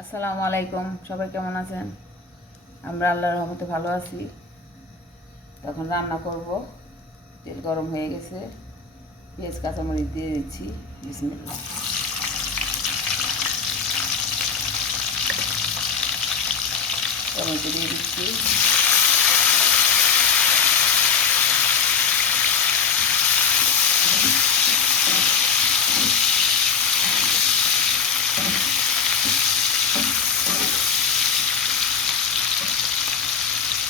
আসসালামু আলাইকুম, সবাই কেমন আছেন? আমরা আল্লাহর রহমতে ভালো আছি। তখন রান্না করব। তেল গরম হয়ে গেছে। পেঁয়াজ, কাঁচামরিচ দিয়ে দিচ্ছি। বিসমিল্লা টমেটো দিয়ে দিচ্ছি।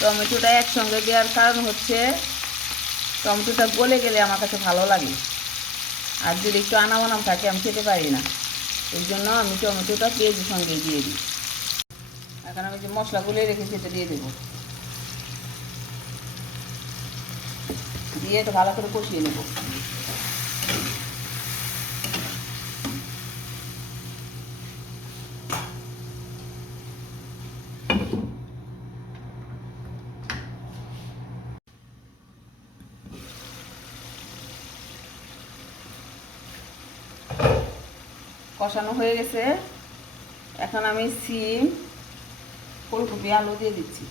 টমেটোটা একসঙ্গে দেওয়ার কারণ হচ্ছে টমেটোটা গলে গেলে আমার কাছে ভালো লাগে। আর যদি একটু আনামানাম আনাম থাকে, আমি খেতে পারি না। এই জন্য আমি টমেটোটা পেঁয়াজের সঙ্গে দিয়ে দিই। এখন আমি যে মশলা গুলে রেখেছি সেটা দিয়ে দেবো। দিয়ে একটু ভালো করে কষিয়ে নেব। কষানো হয়ে গেছে। এখন আমি সিম ফুলকপি আলু দিয়ে দিচ্ছি।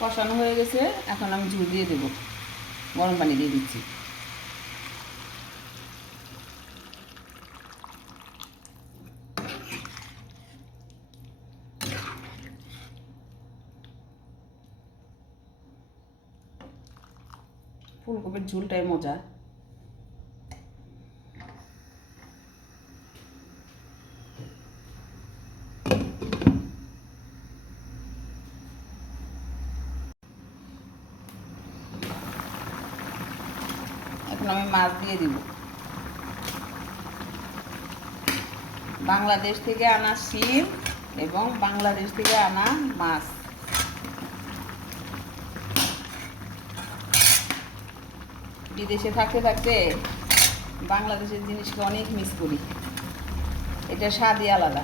কষানো হয়ে গেছে, এখন আমি ঝুল দিয়ে দেবো। গরম পানি দিয়ে দিচ্ছি। ফুলকপির ঝুলটাই মজা। এখন আমি মাছ দিয়ে দিব। বাংলাদেশ থেকে আনা শিম এবং বাংলাদেশ থেকে আনা মাছ। বিদেশে থাকতে থাকতে বাংলাদেশের জিনিসকে অনেক মিস করি। এটা স্বাদই আলাদা।